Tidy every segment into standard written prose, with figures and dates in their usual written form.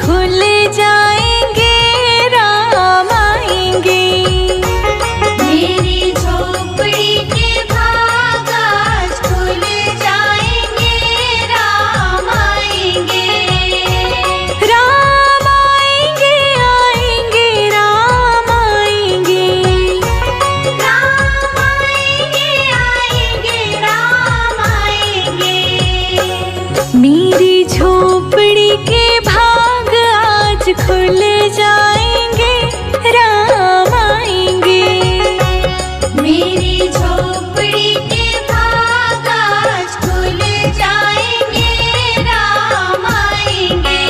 खुल जाएंगे, राम आएंगे। मेरी झोपड़ी के भाग आज खुल जाएंगे, राम आएंगे। राम आएंगे, आएंगे, राम आएंगे। राम आएंगे, आएंगे, राम आएंगे। मेरी झोपड़ी के भाग आज खुल जाएंगे, राम आएंगे। मेरी झोपड़ी के भाग आज खुल जाएंगे, राम आएंगे।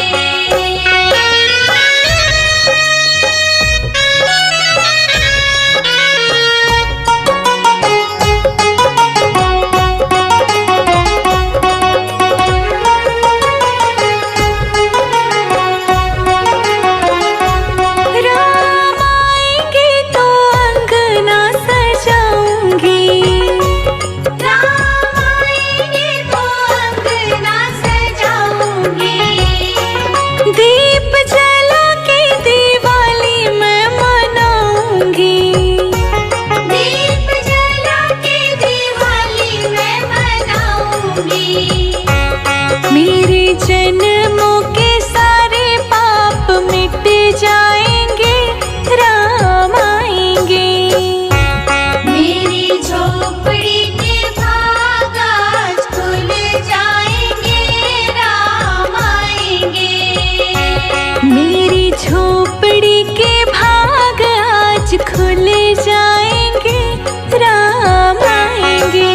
राम आएंगे तो अंगना सजाऊंगी। राम आएंगे तो अंगना सजाऊंगी। दीप जला के दिवाली मैं मनाऊंगी। दीप जला के दिवाली मैं मनाऊंगी। मेरे जन्मों के सारे पाप मिट जाएंगे, राम आएंगे। मेरी झोपड़ी के भाग आज खुल जाएंगे, राम आएंगे। मेरी झोपड़ी के भाग आज खुल जाएंगे, राम आएंगे।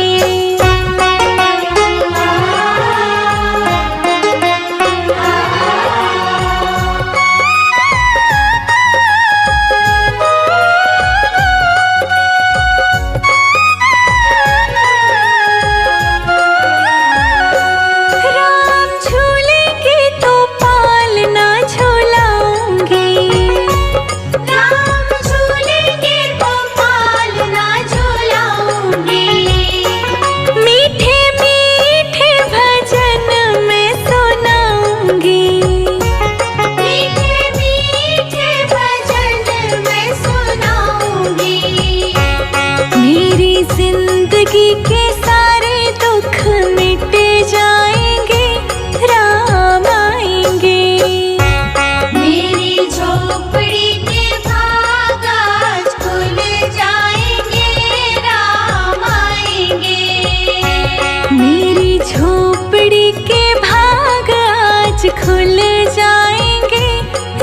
राम झूलेंगे तो पालना झूलाऊंगी। राम झूलेंगे तो पालना झूलाऊंगी। मीठे मीठे भजन मैं सुनाऊंगी। मीठे मीठे भजन मैं सुनाऊंगी। मेरी जिंदगी के सारे दुख मिट जाएंगे, राम आएंगे। मेरी झोपड़ी के भाग आज खुल जाएंगे, राम आएंगे। मेरी झोपड़ी के भाग आज खुल जाएंगे,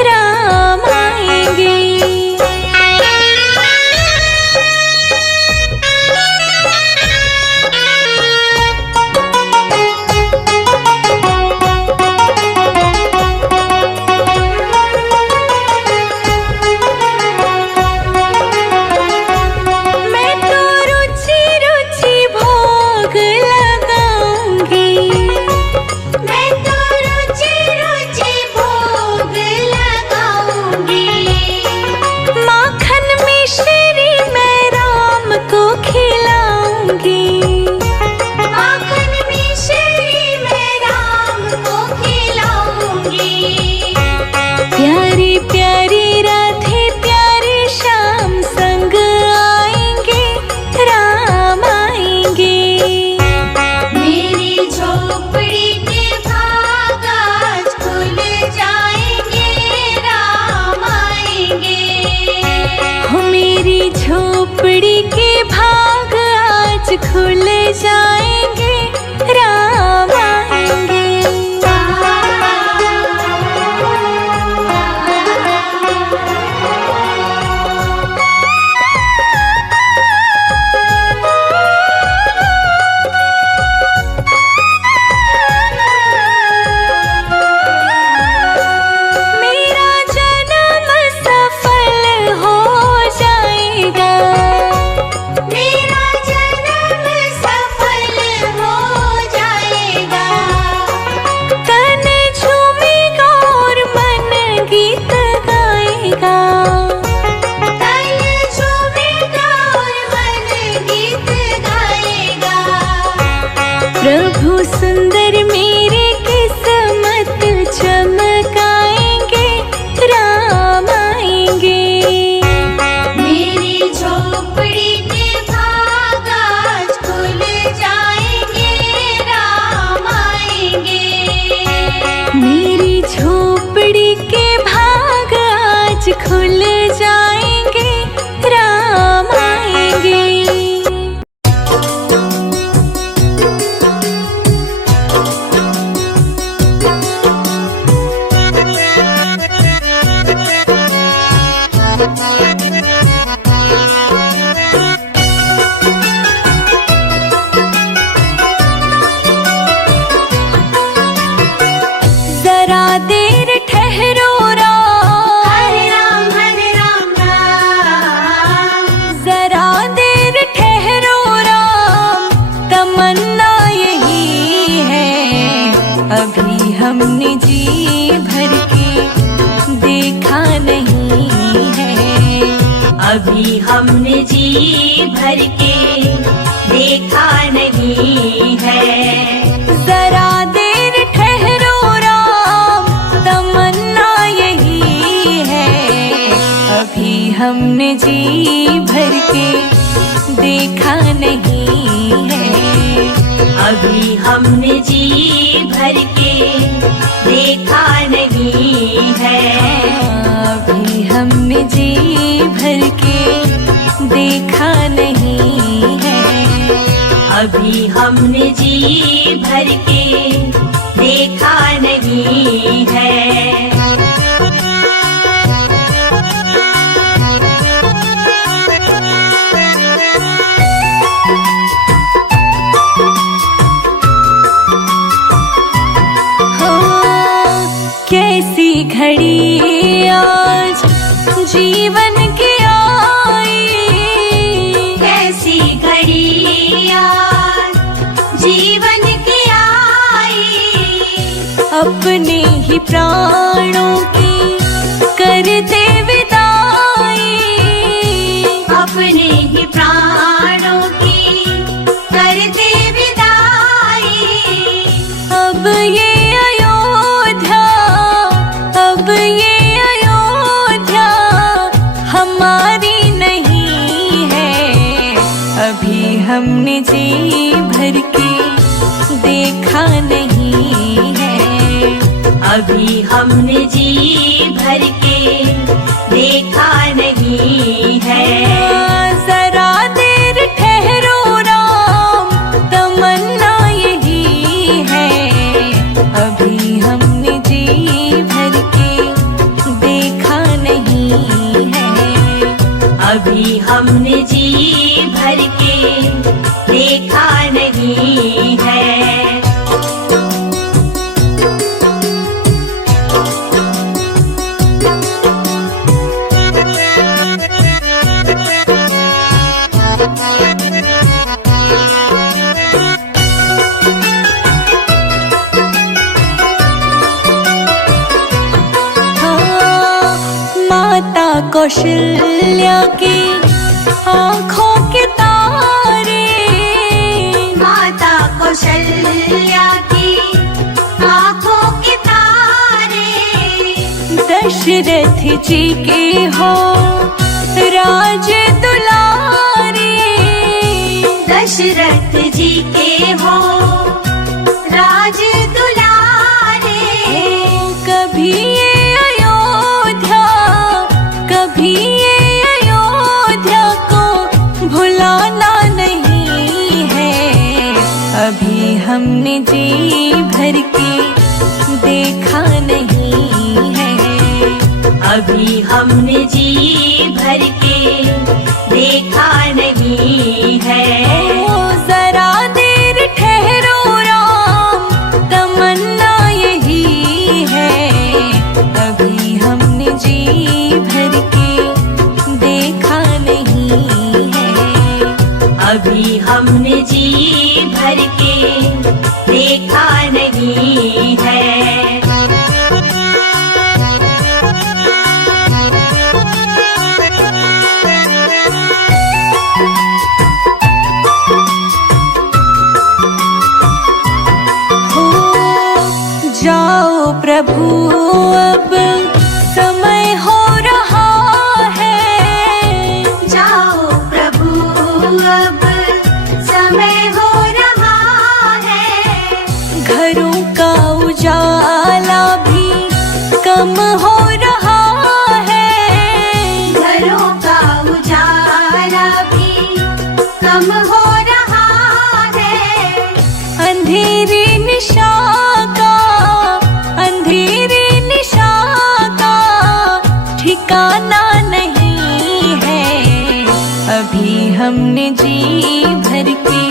राम आएंगे। मैं तो रुचि रुचि भोग लगाऊंगी। मैं तो रुचि रुचि भोग लगाऊंगी। माखन मिश्री मैं राम को खिलाऊंगी। माखन मिश्री मैं राम को खिलाऊंगी। प्यारी प्यारी राधे प्यारे श्याम संग आएंगे, राम आएंगे। मेरी झोपड़ी के भाग आज खुल जाएंगे, राम आएंगे। हो मेरी झोपड़ी के भाग आज खुल जाएंगे, राम आएंगे। मेरा जन्म सफल हो जाएगा। मेरा जन्म अभी हमने जी भर के देखा नहीं है। जरा देर ठहरो राम, तमन्ना यही है। अभी हमने जी भर के देखा नहीं है। अभी हमने जी भर के देखा नहीं है। अभी हमने जी भर के देखा नहीं है। अभी हमने जी भर के देखा नहीं है। कैसी घड़ी आज जीवन की आई, कैसी घड़ी आज जीवन की आई। अपने ही प्राणों की करते विदाई, अपने ही प्राणों की करते विदाई। अब ये अब ये अयोध्या हमारी नहीं है। अभी हमने जी भर के देखा नहीं है। अभी हमने जी भर के देखा नहीं है। जरा देर ठहरो राम, तमन्ना यही है। अभी हमने जी भर के देखा नहीं है। अभी हमने जी भर के देखा नहीं है। माता कौशल्या की आँखों के तारे, माता कौशल्या की आँखों के तारे। दशरथ जी के हो राज दुलारे, दशरथ जी के हो राज दुलारे। कभी ये अयोध्या, कभी ये अयोध्या को भुलाना नहीं है। अभी हमने जी भर के देखा नहीं है। अभी हमने जी भर के देखा नहीं है। जरा देर ठहरो राम, तमन्ना यही है। अभी हमने जी भर के देखा नहीं है। अभी हमने जी भर के देखा नहीं है। जाओ प्रभु अब समय हो रहा है। जाओ प्रभु अब समय हो रहा है। घरों का उजाला भी कम हो रहा है। घरों का उजाला भी कम हो रहा है। अंधेरी निशा का, अंधेरी निशा का ठिकाना नहीं है। अभी हमने जी भर के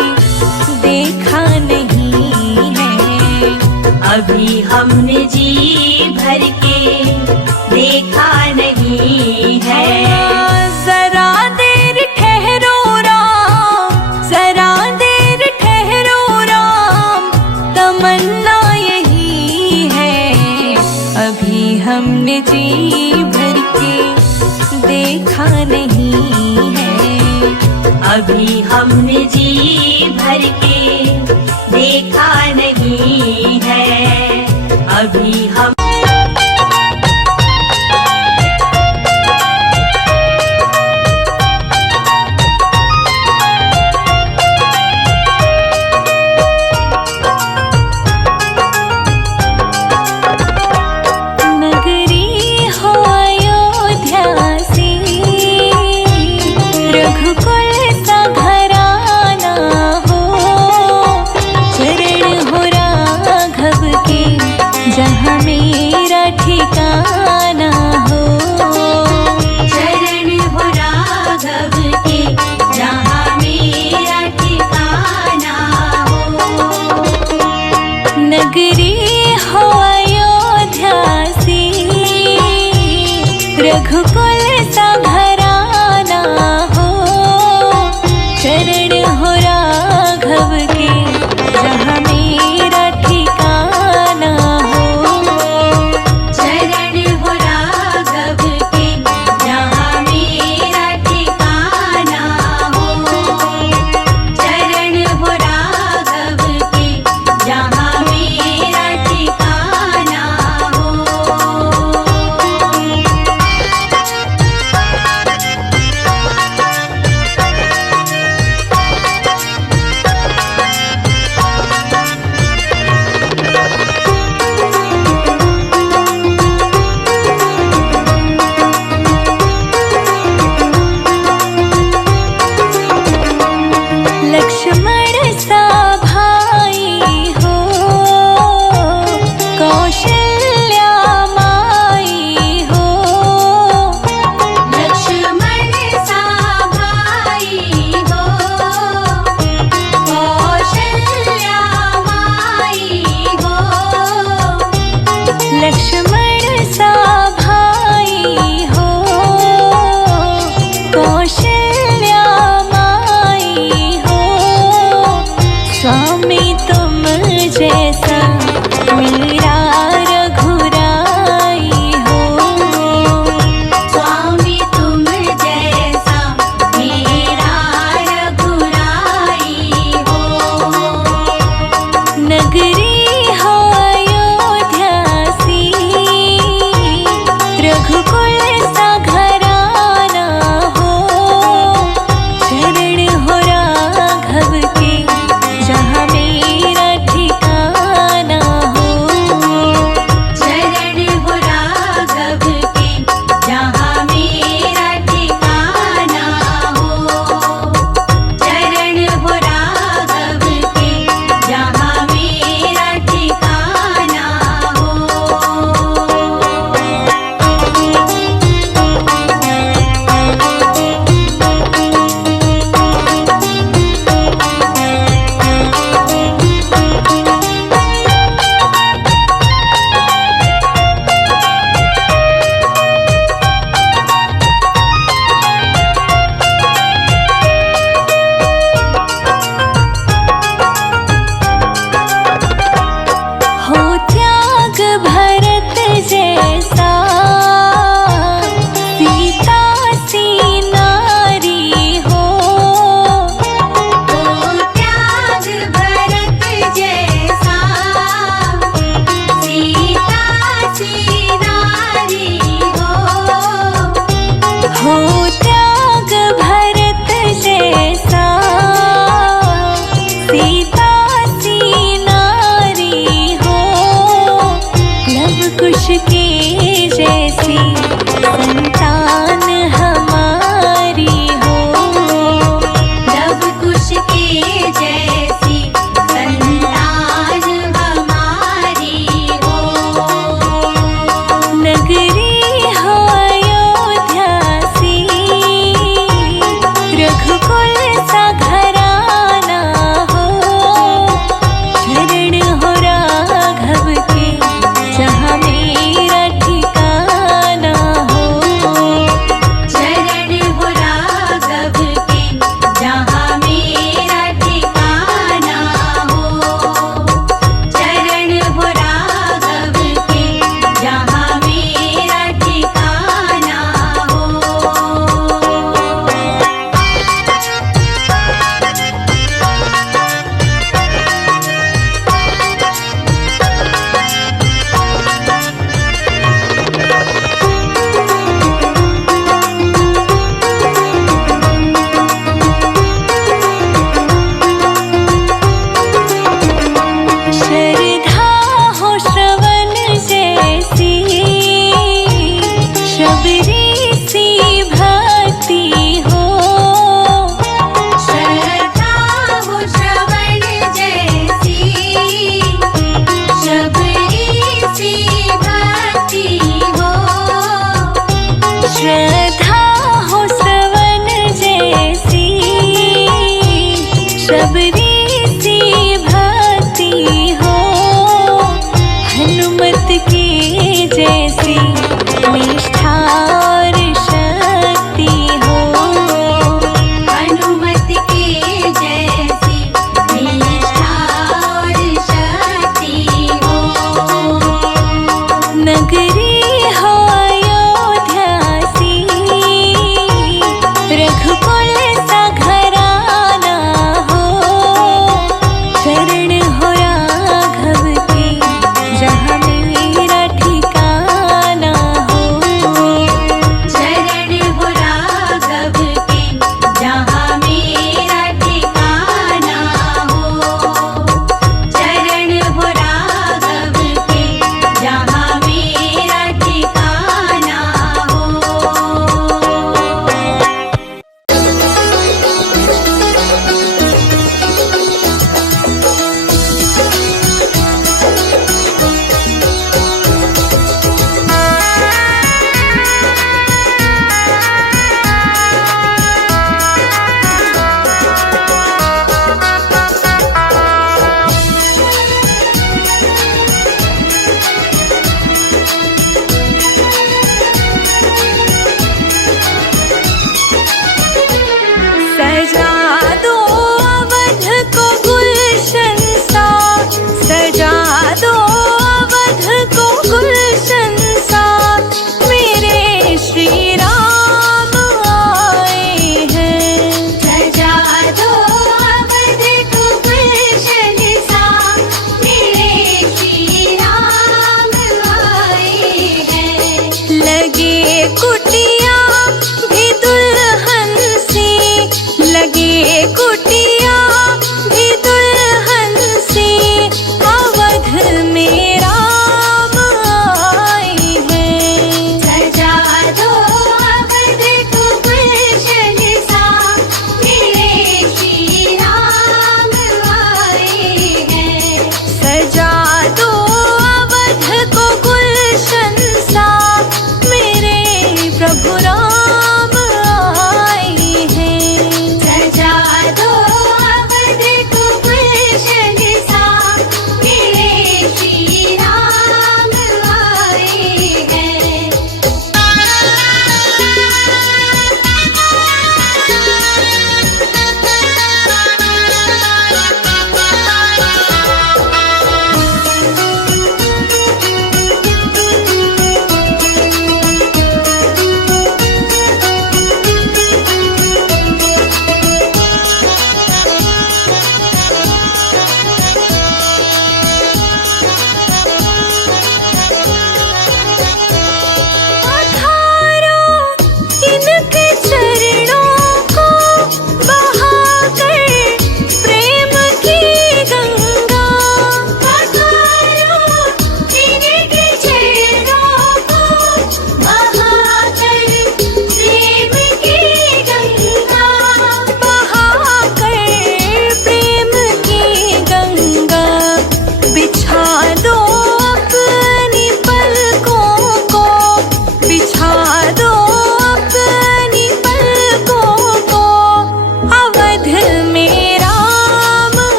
देखा नहीं है। अभी हमने जी भर के देखा नहीं है। जरा देर ठहरो राम, जरा देर ठहरो राम, तमन्ना यही है। अभी हमने जी भर के देखा नहीं अभी हमने जी भर के देखा नहीं है। अभी हम जहाँ मेरा ठिकाना हो, चरण हो राघव के जहाँ मेरा ठिकाना हो। नगरी हो अयोध्या सी, रघुकुल सा घराना हो, चरण हो राघव के जहाँ मेरा ठिकाना हो। चरण हो राघव के जहाँ मेरा ठिकाना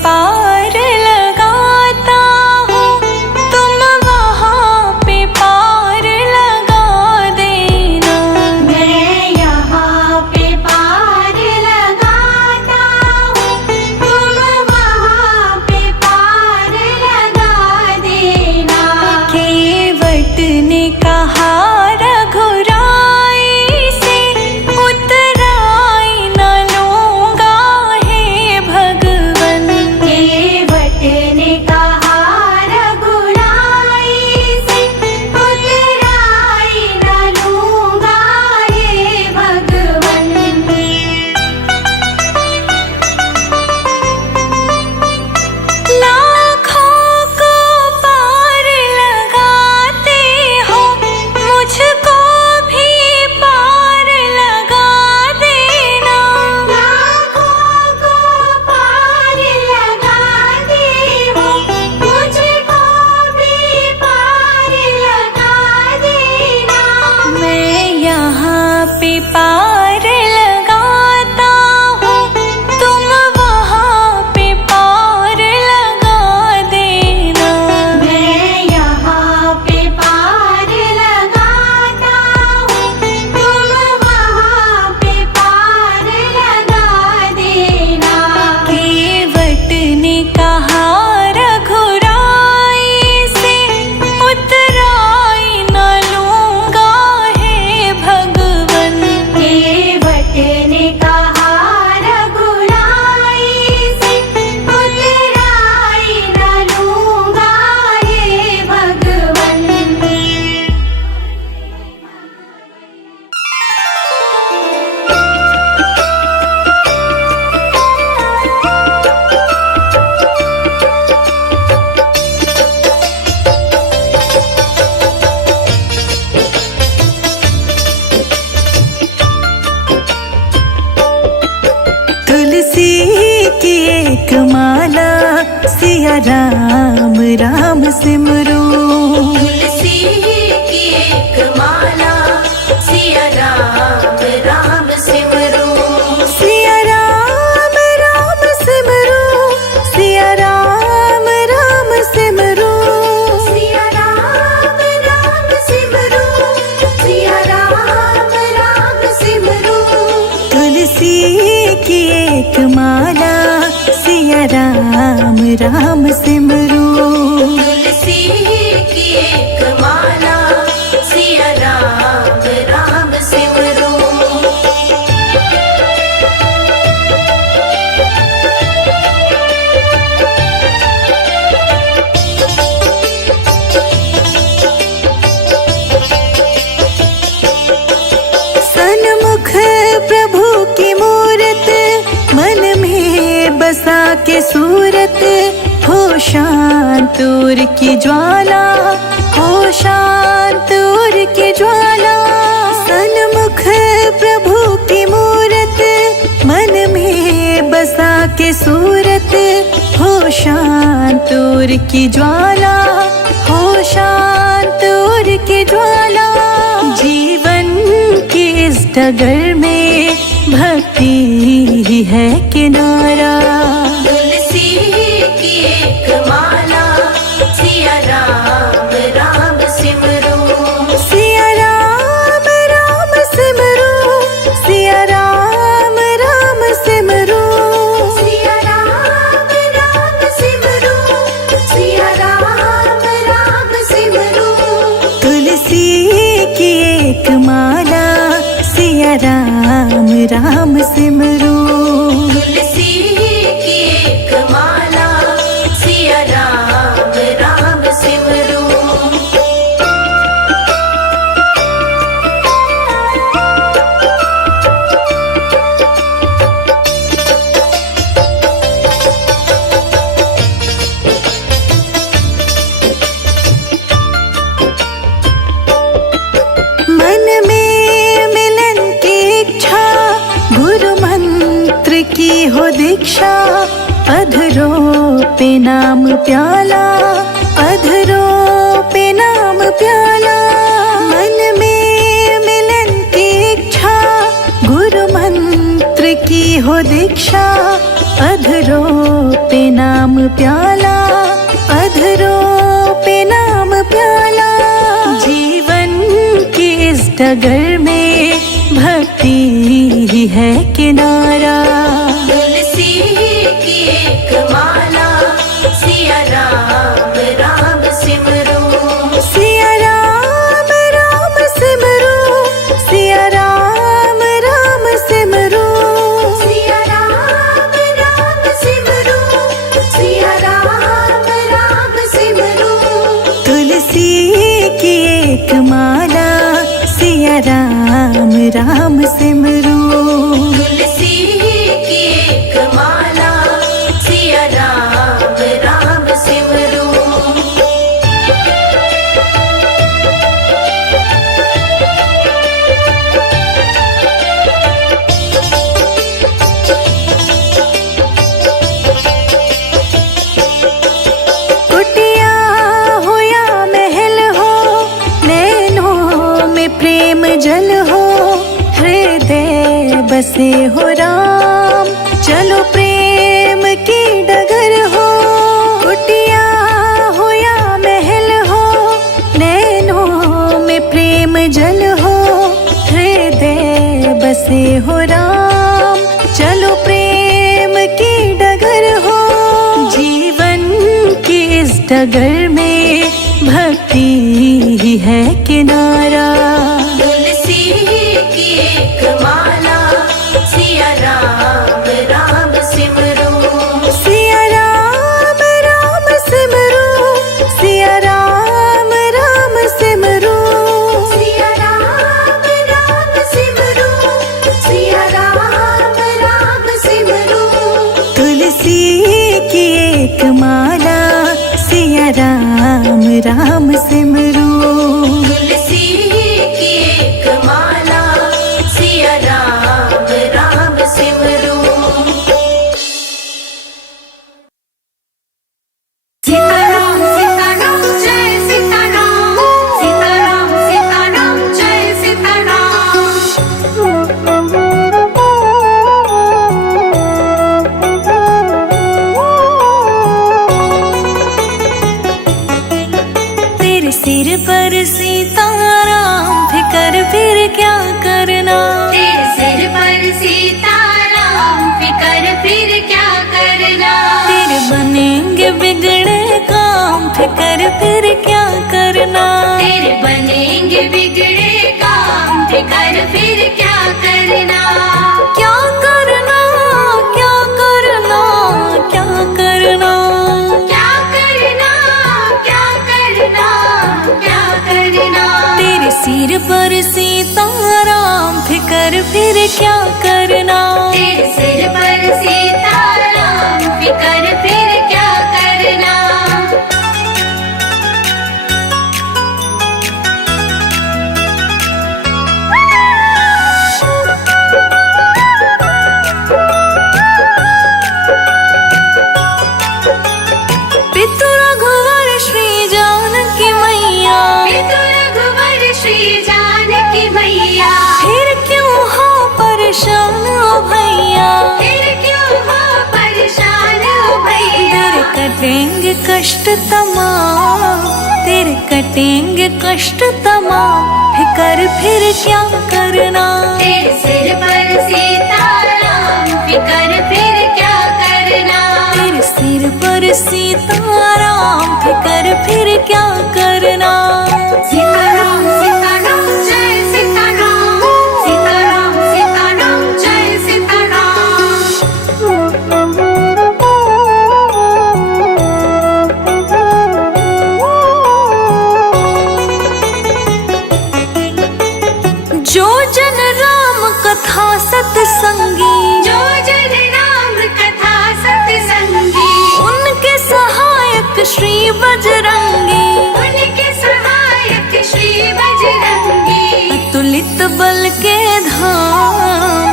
पार लगाता हूँ, तुम वहाँ पे पार लगा देना। मैं यहाँ पे पार लगाता हूँ, तुम वहाँ पे पार लगा देना। केवट ने कहा रघुराई से, उतराई न लूँगा हे भगवन। केवट ने कहा रघुराई से, उतराई न लूँगा हे भगवन। लाखों को पार लगाते हो, मुझको भी पार लगा देना। लाखों को पार लगाते हो, मुझको भी पार लगा देना। मैं यहाँ पे पार लगाता हूँ, तुम वहाँ पे पार लगा देना। मैं यहाँ पे पार लगाता हूँ, तुम वहाँ पे पार लगा देना। केवट ने कहा रघुराई से, उतराई न लूँगा हे भगवन। केवट ने कहा रघुराई से, उतराई न लूँगा हे भगवन। तुलसी की एक माला, सिया राम राम सिमरो। तुलसी की एक माला, सिया राम राम सिमरो। सिया राम राम सिमरो, सिया राम राम सिमरो। सिया राम राम सिमरो, सिया राम राम सिमरो। तुलसी की एक माला, सिया राम राम सिमरो। तुलसी की एक माला, सिया राम राम सिमरो। सन्मुख प्रभु की मूरत, मन में बसा के सूरत, हो शांत उर की ज्वाला, हो शांत उर की ज्वाला। सन्मुख प्रभु की मूरत, मन में बसा के सूरत, हो शांत उर की ज्वाला, हो शांत उर की ज्वाला। जीवन की इस डगर में भक्ति ही है किनारा। तुलसी की एक माला, सिया राम राम सिमरो। सिया राम राम सिमरो, सिया राम राम सिमरो। सिया राम राम सिमरो, सिया राम राम सिमरो। तुलसी की एक माला, सिया राम राम सिमरो। तुलसी की एक माला, सिया राम राम सिमरो। मन में मिलन की इच्छा, गुरु मंत्र की हो दीक्षा। अधरों पे नाम प्याला, अधरों पे नाम प्याला। मन में मिलन की इच्छा, गुरु मंत्र मंत्र की हो दीक्षा, अधरों पे नाम प्याला, अधरों पे नाम प्याला। जीवन की इस डगर में भक्ति ही है किनारा। तुलसी की एक माला, सिया राम राम सिमरो, सिया राम राम सिमरो, सिया राम राम सिमरो, सिया राम राम सिमरो, सिया राम राम सिमरो। तुलसी की एक माला, सिया राम राम सिमरो। तुलसी की एक माला, सिया राम राम सिमरो। कुटिया हो या महल हो, नैनों में प्रेम जल हो, हृदय बसे हो राम, चलो प्रेम की डगर हो। कुटिया हो या महल हो, नैनों में प्रेम जल हो, हृदय बसे हो राम, चलो प्रेम की डगर हो। जीवन की इस डगर में भक्ति ही है किनारा। तुलसी की एक माला, सिया राम राम सिमरो, सिया राम राम सिमरो, सिया राम राम सिमरो, सिया राम राम सिमरो, सिया राम राम सिमरो। तुलसी की एक माला, सिया राम राम सिमरो। तुलसी की एक माला, सिया राम राम सिमरो। सीताराम सीताराम जय सीताराम, सीताराम सीताराम जय सीताराम। तेरे सिर पर सीताराम, फिकर फिर क्या करना। तेरे सिर पर सीताराम, फिकर फिर क्या करना। तेरे बनेंगे बिगड़े काम, फिकर फिर क्या करना। तेरे बनेंगे बिगड़े काम, फिकर फिर क्या करना। क्या करना, क्या करना, क्या करना। क्या करना, क्या करना, क्या करना। तेरे सिर पर सीताराम, फिकर फिर क्या करना। तेरे सिर पर सीताराम, फिकर फिर क्या करना। पितु रघुवर श्री जानकी मैया, पितु रघुवर श्री जानकी मैया, फिर क्यों हो परेशान ओ भैया। फिर क्यों हो परेशान ओ भैया। तेरे कटेंगे कष्ट तमाम, तेरे कटेंगे कष्ट तमाम, फिकर फिर क्या करना। तेरे सिर पर सीताराम, फिकर फिर क्या करना। तेरे सिर पर सीताराम, फिकर फिर क्या करना। सीताराम सीताराम जय सीताराम, सीताराम सीताराम जय सीताराम। जो जन राम कथा सत्संगी, जो जन राम कथा सत्संगी, उनके सहायक श्री बजरंगी। उनके सहायक श्री बजरंगी। अतुलित बल के धाम,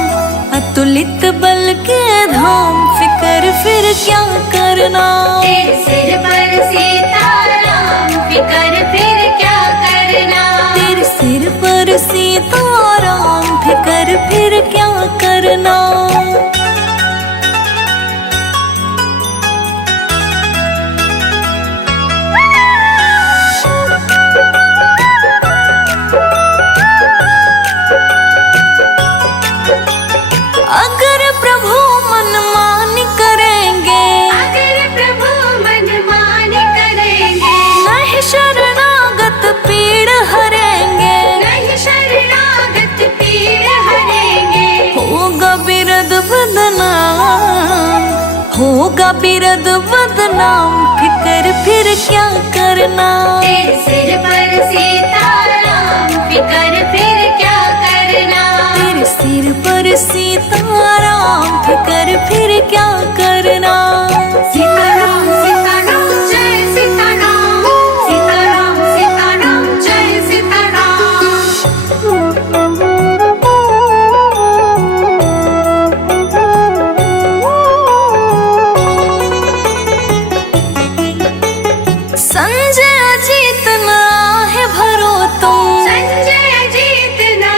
अतुलित बल के धाम, फिकर फिर क्या करना। तेरे सिर पर सीताराम, फिकर फिर क्या करना। तेरे सिर पर सीताराम, फिकर फिर क्या करना। अगर प्रभु मनमान करेंगे, अगर प्रभु मनमान करेंगे, नहीं शरणागत पीड़ हरेंगे, नहीं शरणागत पीड़ हरेंगे। होगा बिरद बदनाम, होगा बिरद बदनाम, फिकर फिर क्या करना। तेरे सिर पर सीताराम, फिकर फिर क्या करना। तेरे सिर पर सीताराम, फिकर फिर क्या करना। सीताराम सीताराम जय सीताराम, सीताराम सीताराम जय सीताराम। संजय अजीत ना है भरो तुम, संजय जीत ना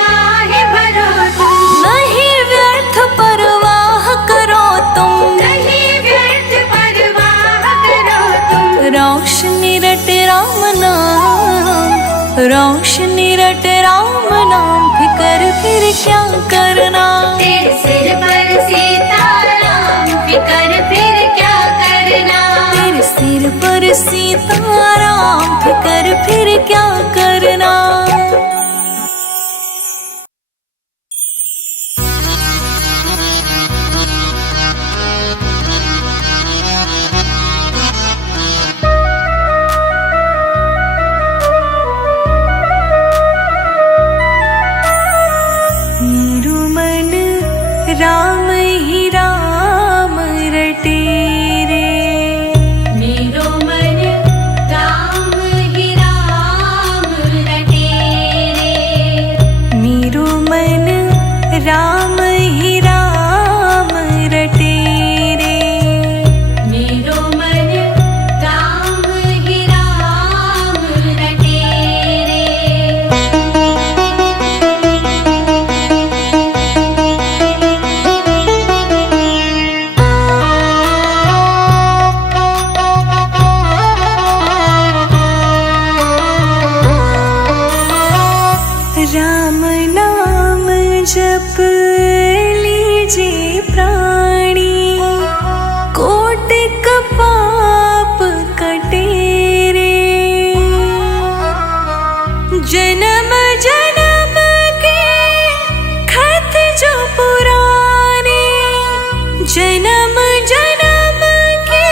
है भरो तुम, नहीं व्यर्थ परवाह करो तुम, नहीं व्यर्थ परवाह करो तुम। रोशनी रट राम नाम, रोशनी रट राम नाम, फिकर फिर क्या करना। तेरे सिर पर सीताराम, फिकर फिर क्या करना। तेरे सिर पर सीताराम, फिकर फिर क्या करना। मेरू मन राम ही राम रटे रे, मेरो मन राम ही राम रटे रे। मेरू मन राम ही राम रटे रे। मेरो मन राम ही राम रटे रे। राम नाम जप लीजिए प्राणी, कोटिक पाप कटे रे। जन्म जन्म के खत जो पुराने, जन्म जन्म के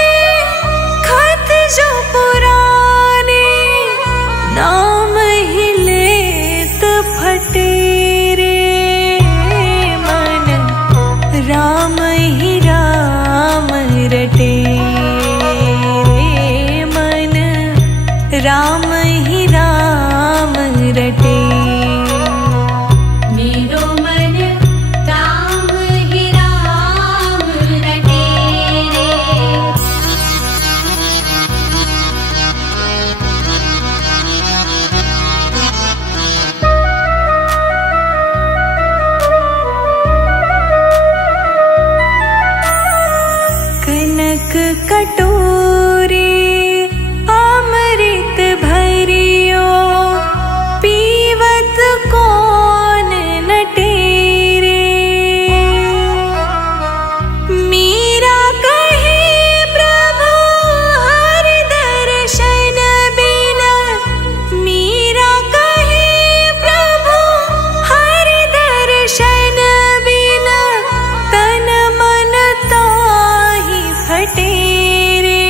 खत जो पुराने, नाम ही लेत फटे रे। मन राम ही राम रटे रे, मन राम ही राम रटे। मेरो मन राम ही राम रटे रे। कनक कटोरे अमृत भरियो, पीवत कौन नटे रे। मीरा कहे प्रभु हर दर्शन बिना, मीरा कहे प्रभु हर दर्शन बिना, तन मन ताहि फटे रे।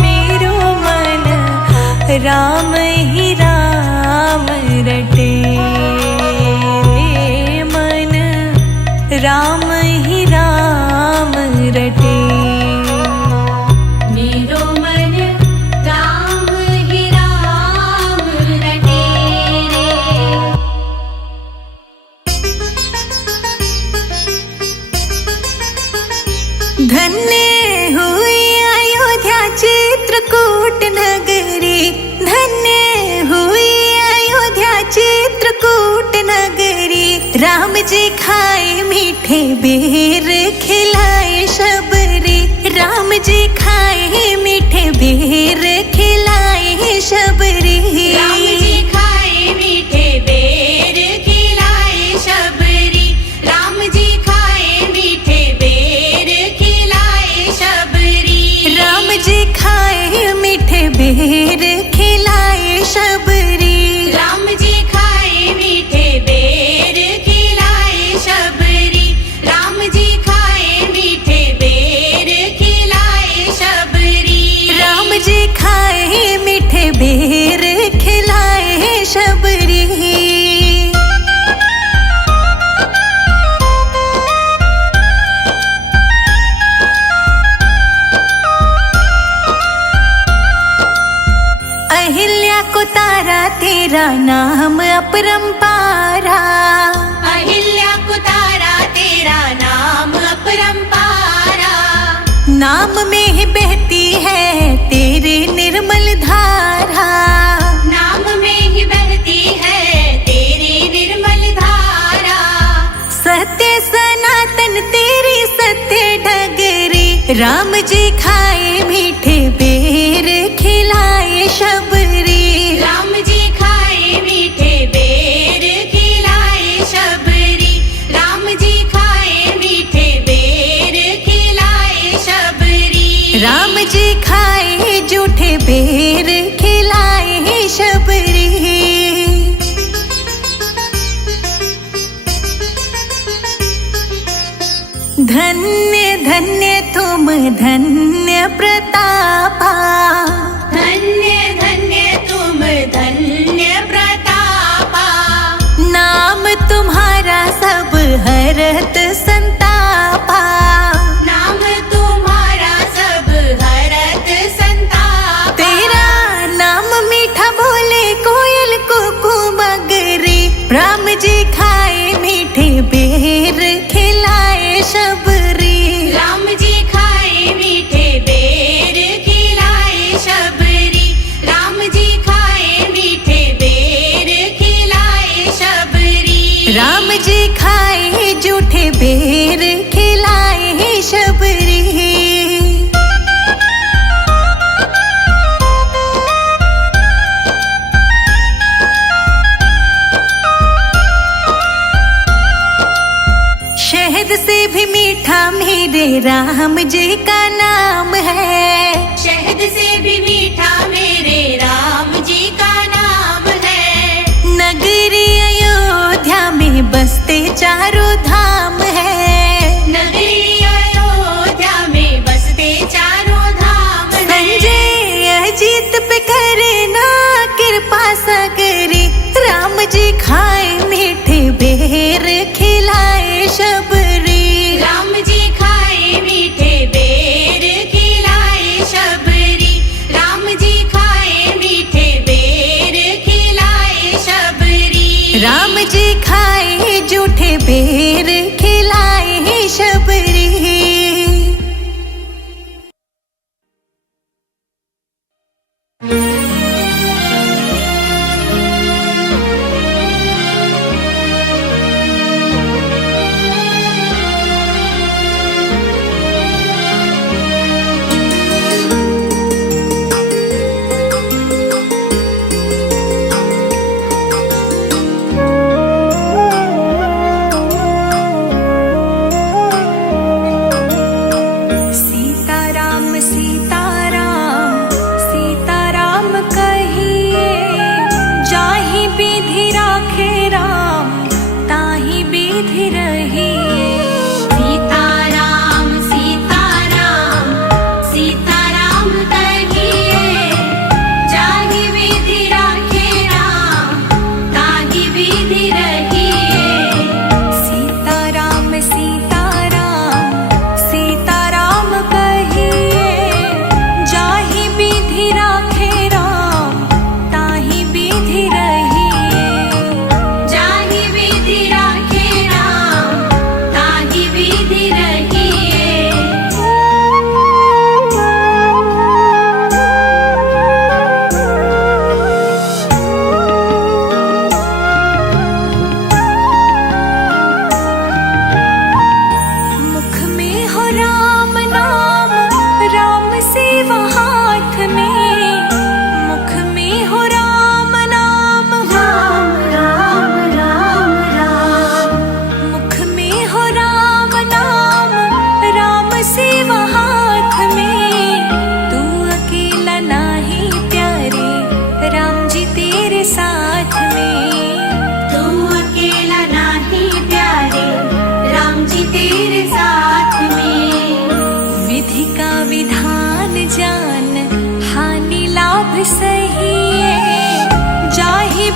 मेरो मन राम ही राम रटे रे, मन राम ही राम रटे। मेरो मन राम ही राम रटे रे। धन्य हुई अयोध्या चित्रकूट नगरी, धन्य हुई अयोध्या चित्रकूट नगरी। राम जी खाए मीठे बेर, खिलाए शबरी। राम जी खाए मीठे बेर, खिलाए शबरी। राम जी खाए मीठे बेर, खिलाए शबरी। राम जी खाए मीठे बेर खिलाए शबरी। राम जी खाए मीठे बेर खिलाए शबरी। राम जी खाए मीठे बेर खिलाए शबरी। राम जी खाए मीठे बेर खिलाए शबरी। अहिल्या को तारा तेरा नाम अपरंपारा। अहिल्या को तारा तेरा नाम अपरंपारा। नाम में ही बहती है तेरी निर्मल धारा। नाम में ही बहती है तेरी निर्मल धारा। सत्य सनातन तेरी सत्य डगरी। राम जी खाए मीठे बेर खिलाए शबरी। राम जी खाए मीठे बेर खिलाए शबरी। राम जी खाए मीठे बेर खिलाए शबरी। राम जी खाए जूठे बेर खिलाए शबरी। धन्य धन्य तुम धन्य प्रतापा। धन्य धन्य तुम धन्य प्रतापा। नाम तुम्हारा सब हरत संतापा। नाम तुम्हारा सब हरत संतापा। तेरा नाम मीठा बोले कोयल कुकू मगरी। राम जी खाए मीठे बेर खिलाए शबरी। राम जी खाए मीठे बेर खिलाए शबरी। राम जी खाए मीठे बेर खिलाए शबरी। राम जी खाए जूठे बेर खिलाए शबरी। शहद से भी मीठा मेरे राम जी का नाम है। शहद से भी मीठा मेरे राम जी का नाम है। नगरी अयोध्या में बसते चारों धाम है। नगरी अयोध्या में बसते चारों धाम है। संजय अजीत पे करे ना कृपा सगरी। राम जी खाए मीठे बेर खिलाए शबरी। राम जी खाए मीठे बेर खिलाए शबरी। राम जी खाए मीठे बेर खिलाए शबरी। राम जी खाए जूठे बेर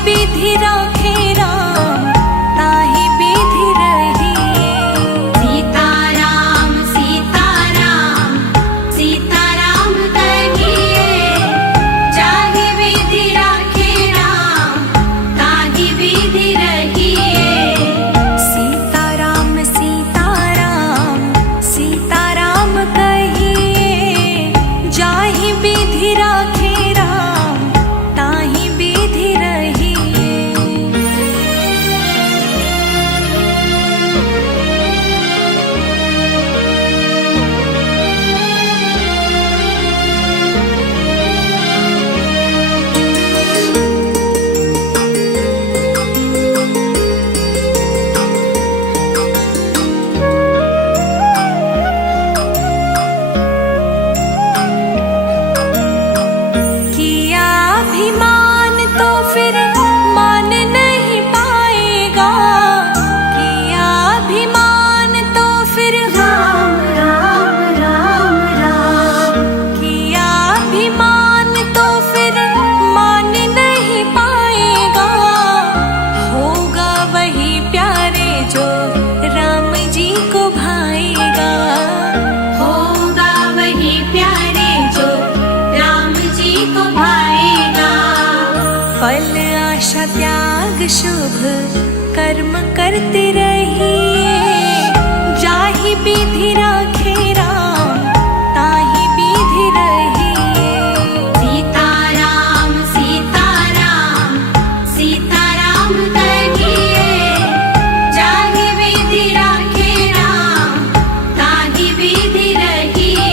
विधि राखे राम ताहि विधि रहिए। सीताराम सीताराम सीताराम कहिए, जाहि विधि राखे राम ताहि विधि रहिए। सीताराम सीताराम सीताराम कहिए, जाहि विधि राखे राम ताहि विधि रहिए। किया अभिमान तो फिर मान नहीं पाएगा, किया अभिमान तो फिर राम राम राम राम, किया अभिमान तो फिर मान नहीं पाएगा। होगा वही प्यारे जो राम जी को भाएगा, होगा वही प्यारे जो राम जी को भाएगा। फल आशा त्याग शुभ कर्म करते रहिए, जाहि विधि राखे राम ताहि विधि रहिए। सीताराम सीताराम सीताराम कहिए, जाहि विधि राखे राम ताहि विधि रहिए।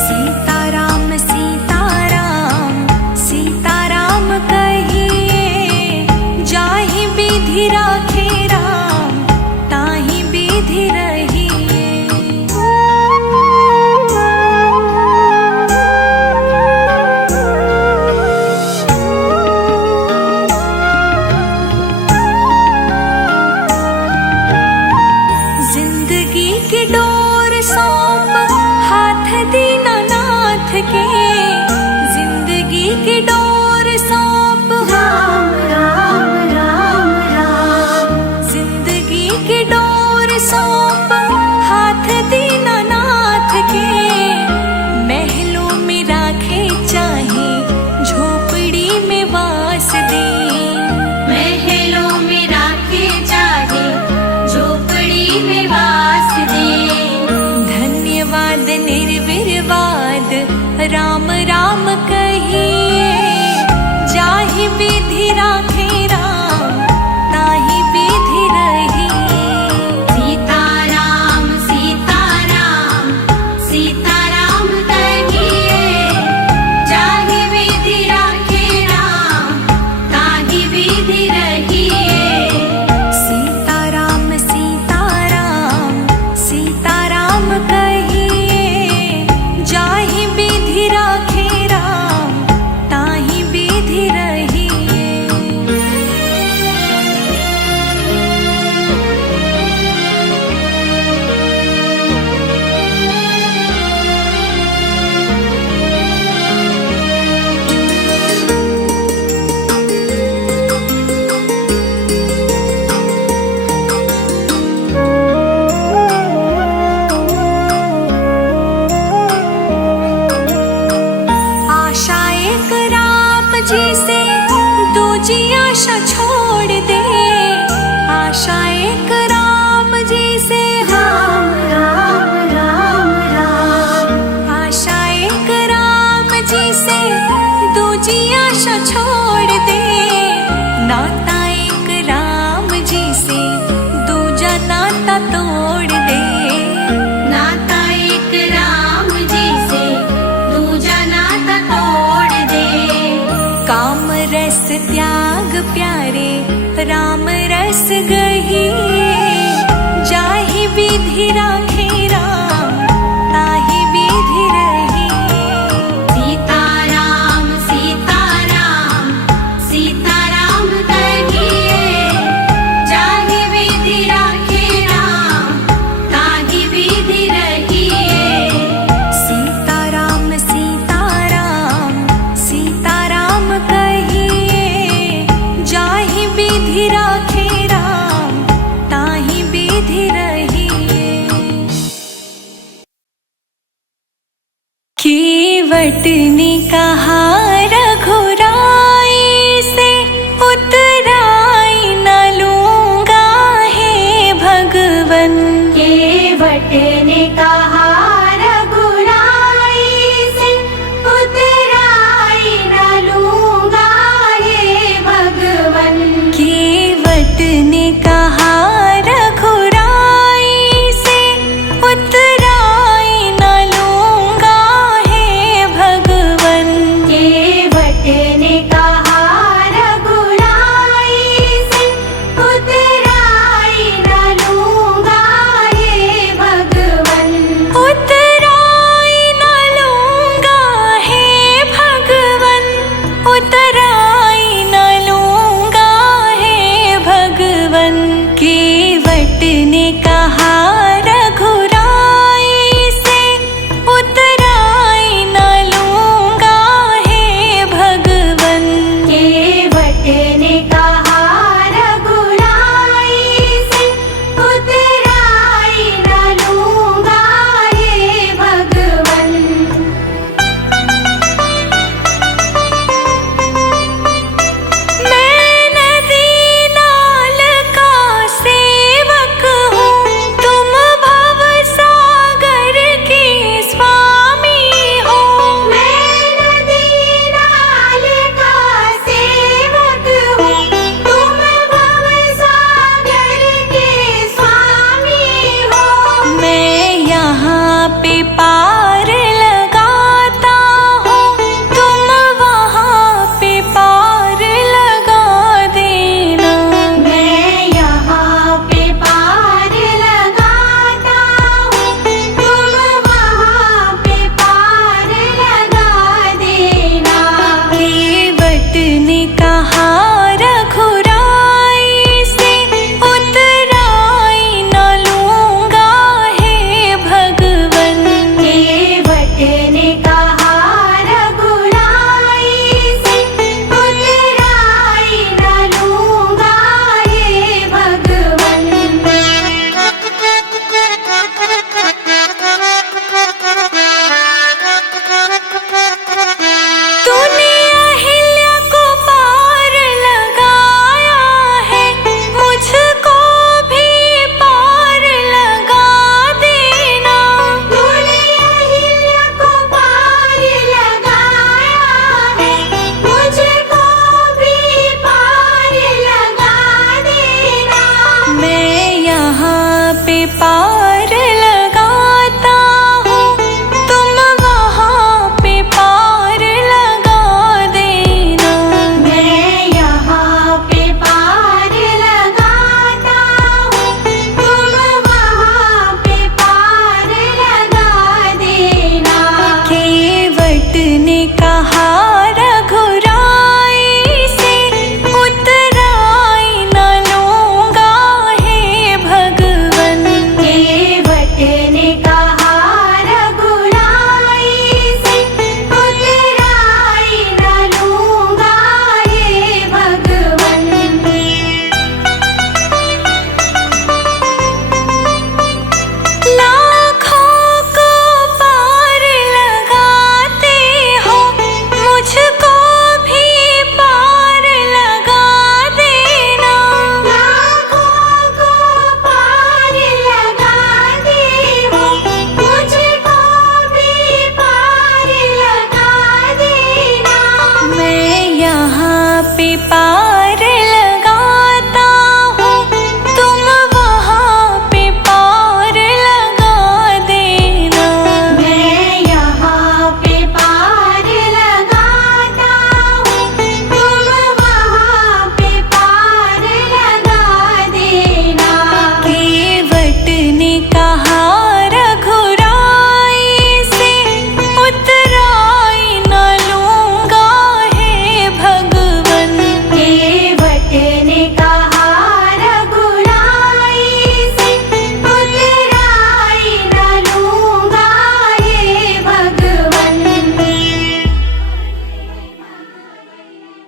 सीताराम सीताराम सीताराम कहिए, जाहि विधि राखे राम ताहि विधि रहिए। जिंदगी की डोर सौंप हाथ दीनानाथ के, जिंदगी की डोर सौंप राम राम राम राम, जिंदगी की डोर सौंप हाथ दीनानाथ के। महलों में राखे चाहे झोपड़ी में वास दे, महलों में राखे चाहे झोपड़ी में वास दे। धन्यवाद निर्विवाद राम राम कहिए, जाहि विधि राखे राम ताहि विधि रहिए। सीताराम सीताराम सीताराम कहिए, जाहि विधि राखे राम ताहि विधि रहिए। सीताराम सीताराम सीताराम कहिए, जाहि विधि राखे राम ताहि विधि रहिए। आशा एक राम जी से दूजी आशा छोड़ दे, आशा एक राम जी से राम राम राम राम, आशा एक राम जी से दूजी आशा छोड़ दे। नाता एक राम जी से दूजा नाता तोड़ दे, नाता एक राम जी से दूजा नाता तोड़ दे। काम रस त्याग प्यारे राम रस गहिए, जाहि विधि राखे राम ताहि विधि रहिए। सीताराम सीताराम सीताराम कहिए, जाहि विधि राखे राम ताहि विधि रहिए। सीताराम सीताराम सीताराम कहिए, केवट ने कहा रघुराई से उतराई न लूंगा हे भगवन। केवट ने